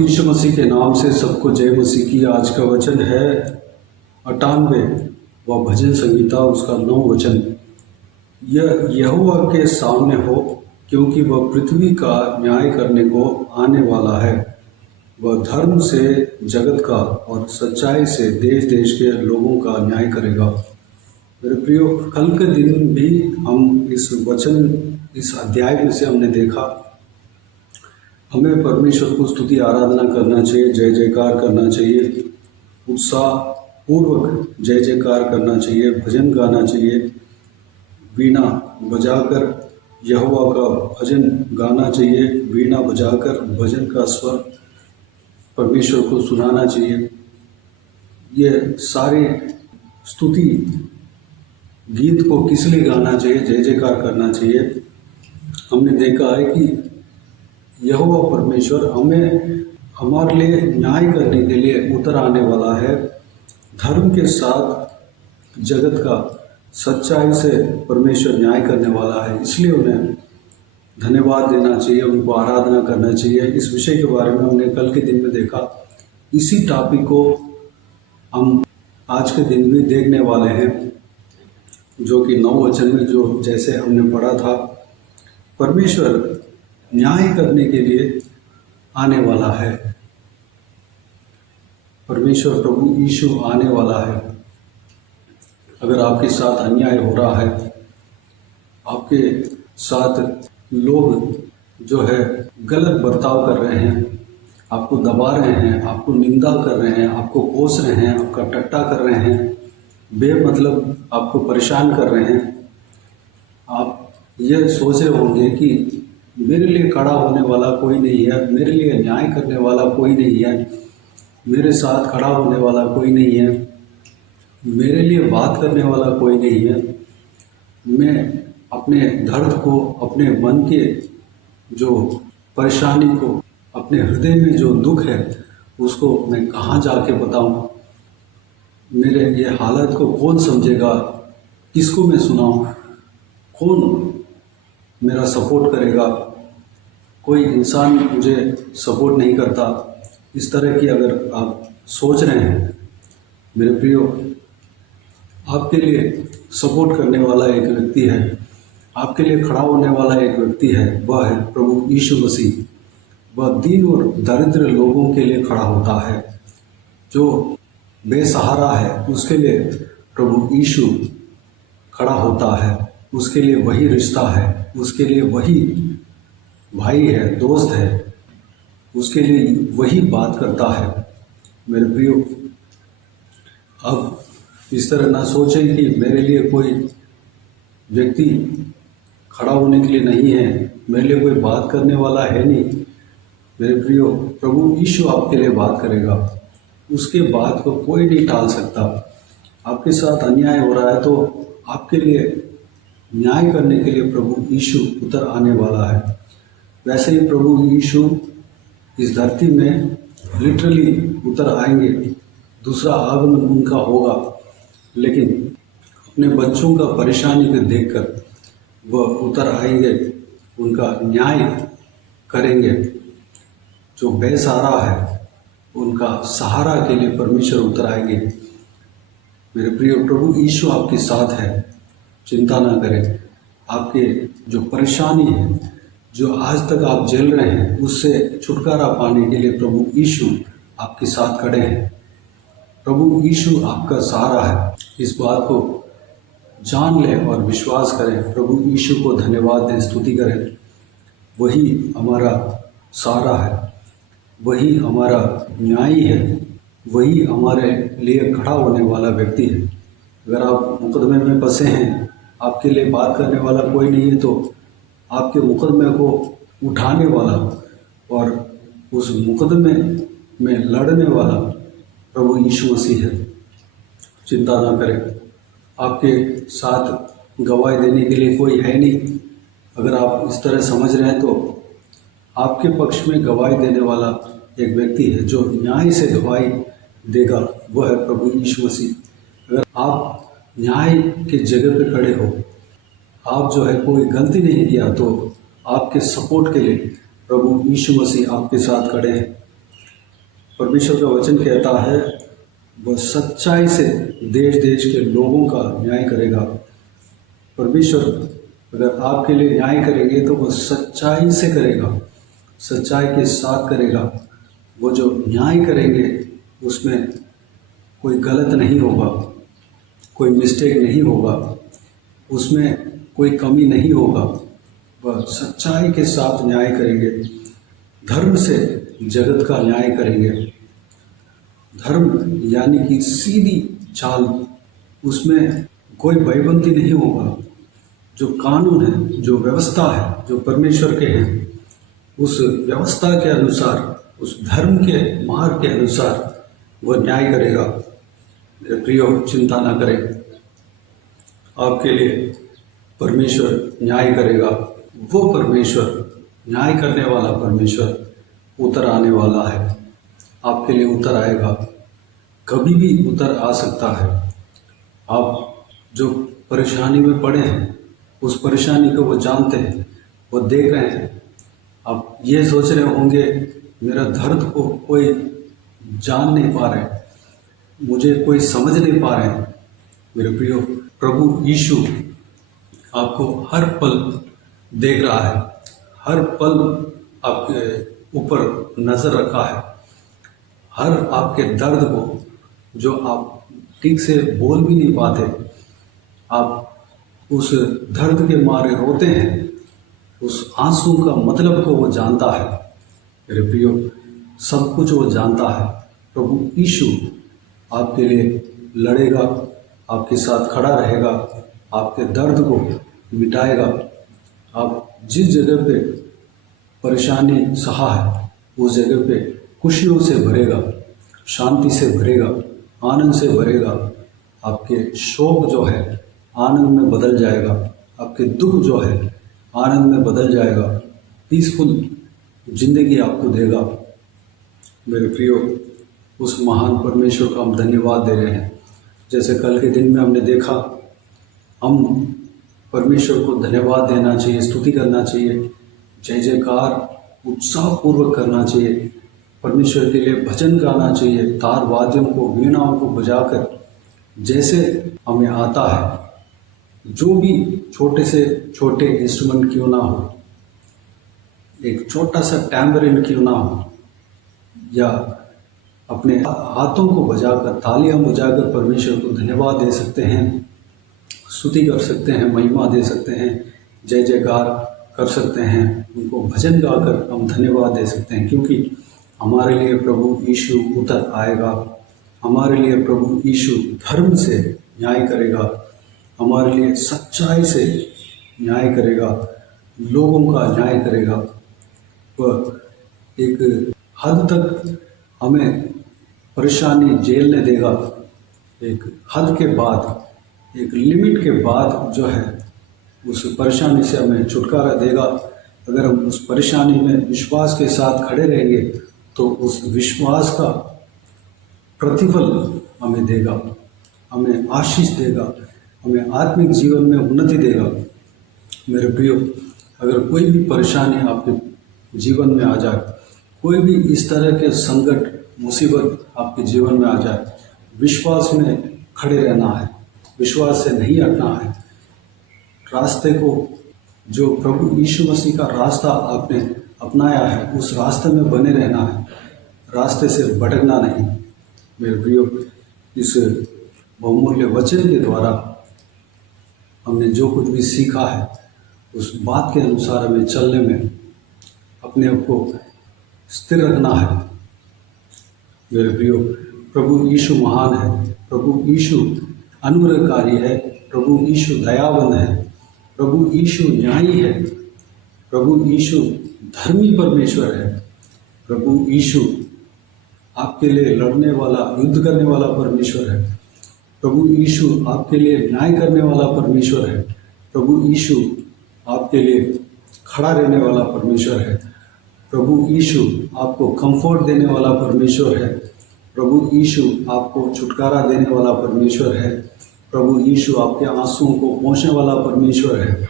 यीशु मसीह के नाम से सबको जय मसीह की। आज का वचन है 98 व भजन संगीता उसका 9 वचन। यह यहोवा के सामने हो, क्योंकि वह पृथ्वी का न्याय करने को आने वाला है। वह धर्म से जगत का और सच्चाई से देश देश के लोगों का न्याय करेगा। मेरे प्रियो, कल के दिन भी हम इस अध्याय में से हमने देखा, हमें परमेश्वर को स्तुति आराधना करना चाहिए, जय जयकार करना चाहिए, उत्साह पूर्वक जय जयकार करना चाहिए, भजन गाना चाहिए, वीणा बजाकर यहोवा का भजन गाना चाहिए, वीणा बजाकर भजन का स्वर परमेश्वर को सुनाना चाहिए। ये सारे स्तुति गीत को किस लिए गाना चाहिए, जय जयकार करना चाहिए। हमने देखा है कि यहोवा परमेश्वर हमारे लिए न्याय करने के लिए उतर आने वाला है। धर्म के साथ जगत का सच्चाई से परमेश्वर न्याय करने वाला है, इसलिए उन्हें धन्यवाद देना चाहिए, उनको आराधना करना चाहिए। इस विषय के बारे में हमने कल के दिन में देखा। इसी टॉपिक को हम आज के दिन भी देखने वाले हैं, जो कि 9 वचन में जो जैसे हमने पढ़ा था, परमेश्वर न्याय करने के लिए आने वाला है। परमेश्वर प्रभु यीशु आने वाला है। अगर आपके साथ अन्याय हो रहा है, आपके साथ लोग जो है गलत बर्ताव कर रहे हैं, आपको दबा रहे हैं, आपको निंदा कर रहे हैं, आपको कोस रहे हैं, आपका टट्टा कर रहे हैं, बेमतलब आपको परेशान कर रहे हैं, आप ये सोच रहे होंगे कि मेरे लिए खड़ा होने वाला कोई नहीं है, मेरे लिए न्याय करने वाला कोई नहीं है, मेरे साथ खड़ा होने वाला कोई नहीं है, मेरे लिए बात करने वाला कोई नहीं है। मैं अपने दर्द को, अपने मन के जो परेशानी को, अपने हृदय में जो दुख है, उसको मैं कहाँ जाके बताऊँ? मेरे ये हालत को कौन समझेगा? किसको मैं सुनाऊँ? कौन मेरा सपोर्ट करेगा? कोई इंसान मुझे सपोर्ट नहीं करता। इस तरह की अगर आप सोच रहे हैं, मेरे प्रियो, आपके लिए सपोर्ट करने वाला एक व्यक्ति है, आपके लिए खड़ा होने वाला एक व्यक्ति है, वह है प्रभु यीशु मसीह। वह दीन और दरिद्र लोगों के लिए खड़ा होता है। जो बेसहारा है, उसके लिए प्रभु यीशु खड़ा होता है। उसके लिए वही रिश्ता है, उसके लिए वही भाई है, दोस्त है, उसके लिए वही बात करता है। मेरे प्रियो, अब इस तरह ना सोचें कि मेरे लिए कोई व्यक्ति खड़ा होने के लिए नहीं है, मेरे लिए कोई बात करने वाला है नहीं। मेरे प्रियो, प्रभु यीशु आपके लिए बात करेगा, उसके बात को कोई नहीं टाल सकता। आपके साथ अन्याय हो रहा है तो आपके लिए न्याय करने के लिए प्रभु यीशु उतर आने वाला है। वैसे ही प्रभु यीशु इस धरती में लिटरली उतर आएंगे, दूसरा आगमन उनका होगा, लेकिन अपने बच्चों का परेशानी को देखकर वह उतर आएंगे, उनका न्याय करेंगे। जो बेसहारा है, उनका सहारा के लिए परमेश्वर उतर आएंगे। मेरे प्रिय, प्रभु यीशु आपके साथ है, चिंता ना करें। आपके जो परेशानी है, जो आज तक आप झेल रहे हैं, उससे छुटकारा पाने के लिए प्रभु यीशु आपके साथ खड़े हैं। प्रभु यीशु आपका सहारा है। इस बात को जान लें और विश्वास करें। प्रभु यीशु को धन्यवाद दें, स्तुति करें। वही हमारा सहारा है, वही हमारा न्यायी है, वही हमारे लिए खड़ा होने वाला व्यक्ति है। अगर आप मुकदमे में फंसे हैं, आपके लिए बात करने वाला कोई नहीं है, तो आपके मुकदमे को उठाने वाला और उस मुकदमे में लड़ने वाला प्रभु यीशु मसीह है। चिंता ना करें। आपके साथ गवाही देने के लिए कोई है नहीं। अगर आप इस तरह समझ रहे हैं, तो आपके पक्ष में गवाही देने वाला एक व्यक्ति है, जो न्याय से गवाही देगा, वह है प्रभु यीशु मसीह। अगर आप न्याय के जगह पे खड़े हो, आप जो है कोई गलती नहीं किया, तो आपके सपोर्ट के लिए प्रभु यीशु मसीह आपके साथ खड़े हैं। परमेश्वर का वचन कहता है वह सच्चाई से देश देश के लोगों का न्याय करेगा। परमेश्वर अगर आपके लिए न्याय करेंगे तो वह सच्चाई से करेगा, सच्चाई के साथ करेगा। वो जो न्याय करेंगे उसमें कोई गलत नहीं होगा, कोई मिस्टेक नहीं होगा, उसमें कोई कमी नहीं होगा। वह सच्चाई के साथ न्याय करेंगे, धर्म से जगत का न्याय करेंगे। धर्म यानी कि सीधी चाल, उसमें कोई भयबंदी नहीं होगा। जो कानून है, जो व्यवस्था है, जो परमेश्वर के हैं, उस व्यवस्था के अनुसार, उस धर्म के मार्ग के अनुसार वह न्याय करेगा। मेरे प्रियो, चिंता ना करें, आपके लिए परमेश्वर न्याय करेगा। वो परमेश्वर, न्याय करने वाला परमेश्वर उतर आने वाला है, आपके लिए उतर आएगा, कभी भी उतर आ सकता है। आप जो परेशानी में पड़े हैं, उस परेशानी को वो जानते हैं, वो देख रहे हैं। आप ये सोच रहे होंगे मेरा दर्द को कोई जान नहीं पा रहे, मुझे कोई समझ नहीं पा रहे। मेरे प्रियो, प्रभु यीशु आपको हर पल देख रहा है, हर पल आपके ऊपर नज़र रखा है। हर आपके दर्द को, जो आप ठीक से बोल भी नहीं पाते, आप उस दर्द के मारे रोते हैं, उस आंसू का मतलब को वो जानता है। मेरे प्रियो, सब कुछ वो जानता है। प्रभु यीशु आपके लिए लड़ेगा, आपके साथ खड़ा रहेगा, आपके दर्द को मिटाएगा। आप जिस जगह पे परेशानी सहा है, उस जगह पे खुशियों से भरेगा, शांति से भरेगा, आनंद से भरेगा। आपके शोक जो है आनंद में बदल जाएगा, आपके दुख जो है आनंद में बदल जाएगा, पीसफुल जिंदगी आपको देगा। मेरे प्रियो, उस महान परमेश्वर का हम धन्यवाद दे रहे हैं। जैसे कल के दिन में हमने देखा, हम परमेश्वर को धन्यवाद देना चाहिए, स्तुति करना चाहिए, जय जयकार उत्साहपूर्वक करना चाहिए, परमेश्वर के लिए भजन गाना चाहिए, तार वाद्यों को, वीणाओं को बजाकर, जैसे हमें आता है। जो भी छोटे से छोटे इंस्ट्रूमेंट क्यों ना हो, एक छोटा सा टैम्बरिन क्यों ना हो, या अपने हाथों को बजाकर, तालियां बजाकर परमेश्वर को धन्यवाद दे सकते हैं, स्तुति कर सकते हैं, महिमा दे सकते हैं, जय जयकार कर सकते हैं, उनको भजन गाकर हम धन्यवाद दे सकते हैं। क्योंकि हमारे लिए प्रभु यीशु उतर आएगा, हमारे लिए प्रभु यीशु धर्म से न्याय करेगा, हमारे लिए सच्चाई से न्याय करेगा, लोगों का न्याय करेगा। वह एक हद तक हमें परेशानी झेलने देगा, एक हद के बाद, एक लिमिट के बाद जो है उस परेशानी से हमें छुटकारा देगा। अगर हम उस परेशानी में विश्वास के साथ खड़े रहेंगे तो उस विश्वास का प्रतिफल हमें देगा, हमें आशीष देगा, हमें आत्मिक जीवन में उन्नति देगा। मेरे प्रियो, अगर कोई भी परेशानी आपके जीवन में आ जाए, कोई भी इस तरह के संकट, मुसीबत आपके जीवन में आ जाए, विश्वास में खड़े रहना है, विश्वास से नहीं हटना है। रास्ते को, जो प्रभु यीशु मसीह का रास्ता आपने अपनाया है, उस रास्ते में बने रहना है, रास्ते से भटकना नहीं। मेरे प्रियो, इस बहुमूल्य वचन के द्वारा हमने जो कुछ भी सीखा है, उस बात के अनुसार हमें चलने में अपने आप को स्थिर रखना है। मेरे प्रियो, प्रभु यीशु महान है, प्रभु यीशु अनुग्रहकारी है, प्रभु यीशु दयावान है, प्रभु यीशु न्यायी है, प्रभु यीशु धर्मी परमेश्वर है, प्रभु यीशु आपके लिए लड़ने वाला, युद्ध करने वाला परमेश्वर है, प्रभु यीशु आपके लिए न्याय करने वाला परमेश्वर है, प्रभु यीशु आपके लिए खड़ा रहने वाला परमेश्वर है, प्रभु यीशु आपको कंफर्ट देने वाला परमेश्वर है, प्रभु यीशु आपको छुटकारा देने वाला परमेश्वर है, प्रभु यीशु आपके आंसुओं को पोंछने वाला परमेश्वर है,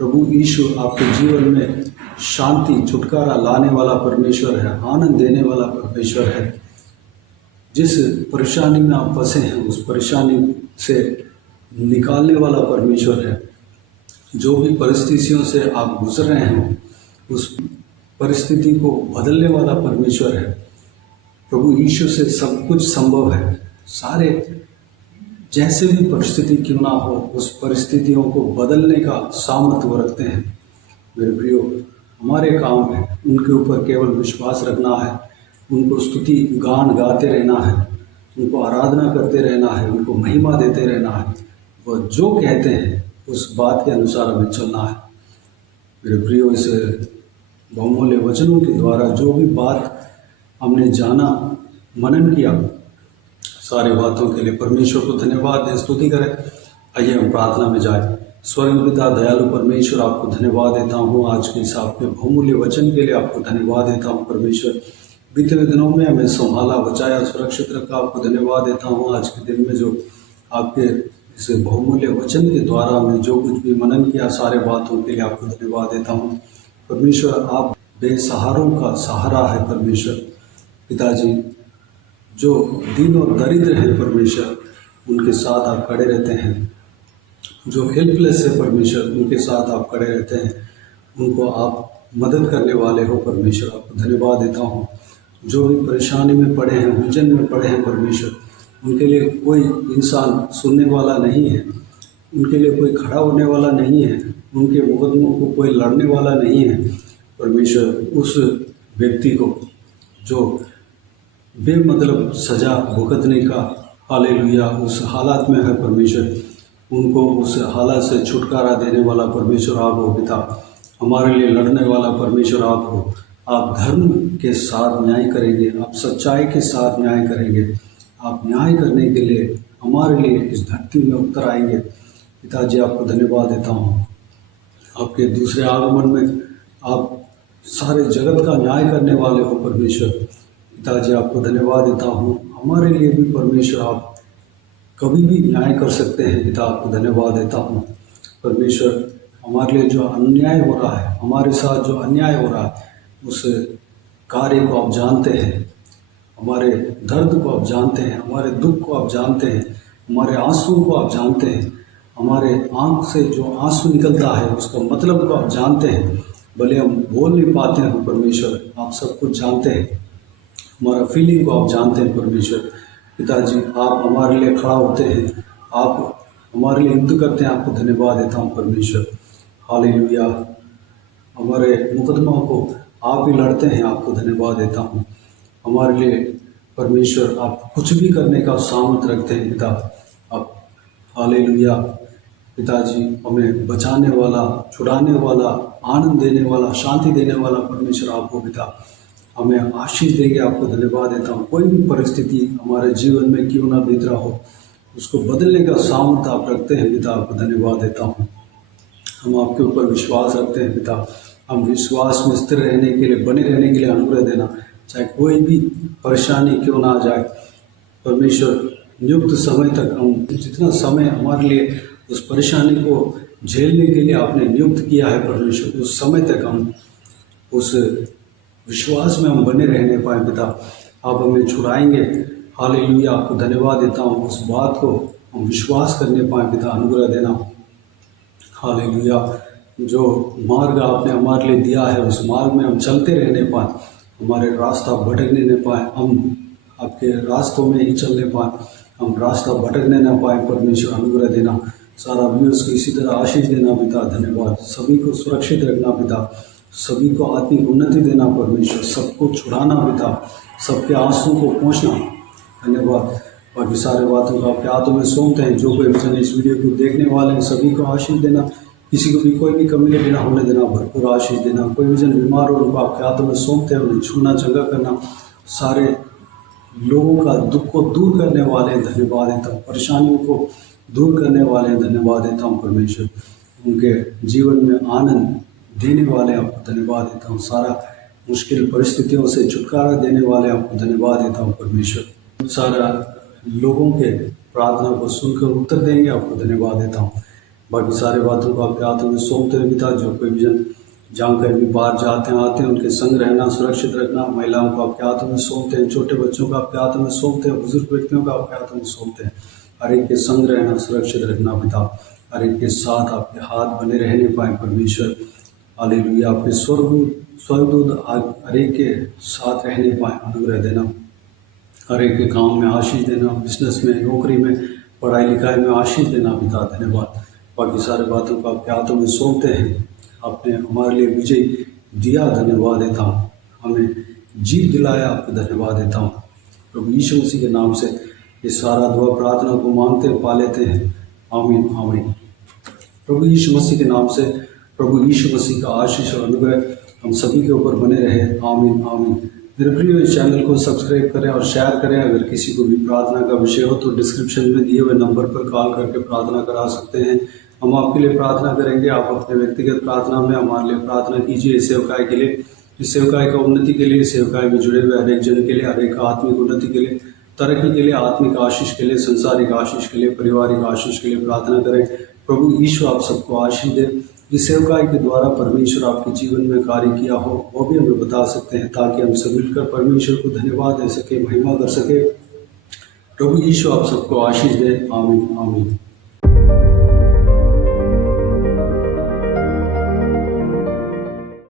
प्रभु यीशु आपके जीवन में शांति, छुटकारा लाने वाला परमेश्वर है, आनंद देने वाला परमेश्वर है। जिस परेशानी में आप फंसे हैं उस परेशानी से निकालने वाला परमेश्वर है। जो भी परिस्थितियों से आप गुजर रहे हैं उस परिस्थिति को बदलने वाला परमेश्वर है। प्रभु यीशु से सब कुछ संभव है। सारे जैसे भी परिस्थिति क्यों ना हो उस परिस्थितियों को बदलने का सामर्थ्य वो रखते हैं। मेरे प्रियो, हमारे काम है उनके ऊपर केवल विश्वास रखना है, उनको स्तुति गान गाते रहना है, उनको आराधना करते रहना है, उनको महिमा देते रहना है। वह जो कहते हैं उस बात के अनुसार हमें चलना है। मेरे प्रियो, इस बहुमूल्य वचनों के द्वारा जो भी बात हमने जाना, मनन किया, सारी बातों के लिए परमेश्वर को धन्यवाद दें, स्तुति करें। आइए हम प्रार्थना में जाएं। स्वर्ग पिता दयालु परमेश्वर, आपको धन्यवाद देता हूँ आज के इस आपके बहुमूल्य वचन के लिए आपको धन्यवाद देता हूँ परमेश्वर। बीते हुए दिनों में हमें संभाला, बचाया, सुरक्षित रखा, आपको धन्यवाद देता हूँ। आज के दिन में जो आपके इस बहुमूल्य वचन के द्वारा हमने जो कुछ भी मनन किया, सारे बातों के लिए आपको धन्यवाद देता हूँ परमेश्वर। आप बेसहारों का सहारा है परमेश्वर। पिताजी, जो दीन और दरिद्र हैं परमेश्वर, उनके साथ आप खड़े रहते हैं। जो हेल्पलेस है परमेश्वर, उनके साथ आप खड़े रहते हैं। उनको आप मदद करने वाले हो परमेश्वर, आपको धन्यवाद देता हूँ। जो भी परेशानी में पड़े हैं, उलझन में पड़े हैं परमेश्वर, उनके लिए कोई इंसान सुनने वाला नहीं है, उनके लिए कोई खड़ा होने वाला नहीं है, उनके मुकदमों को कोई लड़ने वाला नहीं है परमेश्वर। उस व्यक्ति को जो बेमतलब सजा भुगतने का हालेलुया उस हालात में है परमेश्वर, उनको उस हालात से छुटकारा देने वाला परमेश्वर आप हो पिता। हमारे लिए लड़ने वाला परमेश्वर आप हो। आप धर्म के साथ न्याय करेंगे, आप सच्चाई के साथ न्याय करेंगे, आप न्याय करने के लिए हमारे लिए इस धरती में उतर आएंगे। पिताजी, आपको धन्यवाद देता हूँ। आपके दूसरे आगमन में आप सारे जगत का न्याय करने वाले हो परमेश्वर। पिताजी, आपको धन्यवाद देता हूँ। हमारे लिए भी परमेश्वर आप कभी भी न्याय कर सकते हैं। पिता, आपको धन्यवाद देता हूँ परमेश्वर। हमारे लिए जो अन्याय हो रहा है, हमारे साथ जो अन्याय हो रहा है, उस कार्य को आप जानते हैं, हमारे दर्द को आप जानते हैं, हमारे दुख को आप जानते हैं, हमारे आंसू को आप जानते हैं, हमारे आंख से जो आंसू निकलता है उसका मतलब को आप जानते हैं। भले हम बोल नहीं पाते हैं परमेश्वर, आप सब कुछ जानते हैं। हमारा फीलिंग को आप जानते हैं परमेश्वर। पिताजी, आप हमारे लिए खड़ा होते हैं, आप हमारे लिए युद्ध करते हैं। आपको धन्यवाद देता हूँ परमेश्वर। हालेलुया। हमारे मुकदमा को आप ही लड़ते हैं, आपको धन्यवाद देता हूँ। हमारे लिए परमेश्वर आप कुछ भी करने का सामर्थ्य रखते हैं पिता। आप हालेलुया। पिताजी, हमें बचाने वाला, छुड़ाने वाला, आनंद देने वाला, शांति देने वाला परमेश्वर आप हो पिता। हमें आशीष देंगे, आपको धन्यवाद देता हूँ। कोई भी परिस्थिति हमारे जीवन में क्यों ना बीत रहा हो, उसको बदलने का सामर्थ्य आप रखते हैं पिता, आपको धन्यवाद देता हूँ। हम आपके ऊपर विश्वास रखते हैं पिता। हम विश्वास में स्थिर रहने के लिए, बने रहने के लिए अनुग्रह देना, चाहे कोई भी परेशानी क्यों ना आ जाए परमेश्वर। नियुक्त समय तक हम जितना समय हमारे लिए उस परेशानी को झेलने के लिए आपने नियुक्त किया है परमेश्वर, उस समय तक हम उस विश्वास में हम बने रहने पाए पिता। आप हमें छुड़ाएंगे। हालेलुया। आपको धन्यवाद देता हूँ। उस बात को हम विश्वास करने पाए पिता, अनुग्रह देना। हालेलुया। जो मार्ग आपने हमारे लिए दिया है उस मार्ग में हम चलते रहने पाए, हमारे रास्ता भटकने न पाए, हम आपके रास्तों में ही चलने पाए, हम रास्ता भटकने न पाए परमेश्वर, अनुग्रह देना। सारा व्यूअर्स को इसी तरह आशीष देना पिता, धन्यवाद। सभी को सुरक्षित रखना पिता, सभी को आत्मिक उन्नति देना परमेश्वर, सबको छुड़ाना पिता, सबके आंसू को पहुँचना, धन्यवाद। बाकी सारे बातों को आपके हाथों में सौंपते हैं। जो कोई वचन इस वीडियो को देखने वाले हैं सभी को आशीष देना, किसी को भी कोई भी कमी नहीं होने देना, भरपूर आशीष देना। कोई भी जन बीमार हो उनको आपके हाथों में सौंपते हैं, उन्हें छूना चंगा करना। सारे लोगों का दुख को दूर करने वाले हैं, धन्यवाद देता हूँ। परेशानियों को दूर करने वाले हैं, धन्यवाद देता हूँ परमेश्वर। उनके जीवन में आनंद देने वाले आपको धन्यवाद देता हूँ। सारा मुश्किल परिस्थितियों से छुटकारा देने वाले आपको धन्यवाद देता हूँ परमेश्वर। सारा लोगों के प्रार्थना को सुनकर उत्तर देंगे, आपको धन्यवाद देता हूँ। बाकी सारे बातों को आपके हाथों में सौंपते हैं पिता। जो कोई भी जन जहाँ कहीं भी बाहर जाते हैं आते हैं, उनके संग रहना, सुरक्षित रखना। महिलाओं को आपके हाथों में सौंपते हैं, छोटे बच्चों को आपके हाथों में सौंपते हैं, बुजुर्ग व्यक्तियों को आपके हाथों में सौंपते हैं। हर एक के संग रहना, सुरक्षित रखना पिता। हर एक के साथ आपके हाथ बने रहने पाए परमेश्वर। हालेलुया। आपके स्वर्गदूत हर एक के साथ रहने पाए, अनुग्रह देना। हर एक के काम में आशीष देना, बिजनेस में, नौकरी में, पढ़ाई लिखाई में आशीष देना पिता। धन्यवाद। बाकी सारे बातों को आपके हाथों में सौंपते हैं। आपने हमारे लिए विजय दिया, धन्यवाद देता हूँ। हमें जीत दिलाया, आपको धन्यवाद देता हूँ। प्रभु यीशु मसीह के नाम से ये सारा दुआ प्रार्थना को मांगते पा लेते हैं। आमीन आमीन। प्रभु यीशु मसीह के नाम से प्रभु यीशु मसीह का आशीष और अनुग्रह हम सभी के ऊपर बने रहे। आमीन आमीन। मेरे प्रिय, इस चैनल को सब्सक्राइब करें और शेयर करें। अगर किसी को भी प्रार्थना का विषय हो तो डिस्क्रिप्शन में दिए हुए नंबर पर कॉल करके प्रार्थना करा सकते हैं। हम आपके लिए प्रार्थना करेंगे। आप अपने व्यक्तिगत प्रार्थना में हमारे लिए प्रार्थना कीजिए। इस सेवकाई के लिए, इस सेवकाई का उन्नति के लिए, सेवकाई में जुड़े हुए हर एक जन के लिए, हर एक आत्मिक उन्नति के लिए, तरक्की के लिए, आत्मिक आशीष के लिए, संसारिक आशीष के लिए, पारिवारिक आशीष के लिए प्रार्थना करें। प्रभु ईश्वर आप सबको आशीष दे। इस सेवकाई के द्वारा परमेश्वर आपके जीवन में कार्य किया हो वो भी हमें बता सकते हैं, ताकि हम सब मिलकर परमेश्वर को धन्यवाद दे सके, महिमा कर सके। प्रभु ईश्वर आप सबको आशीष दे। आमीन आमीन।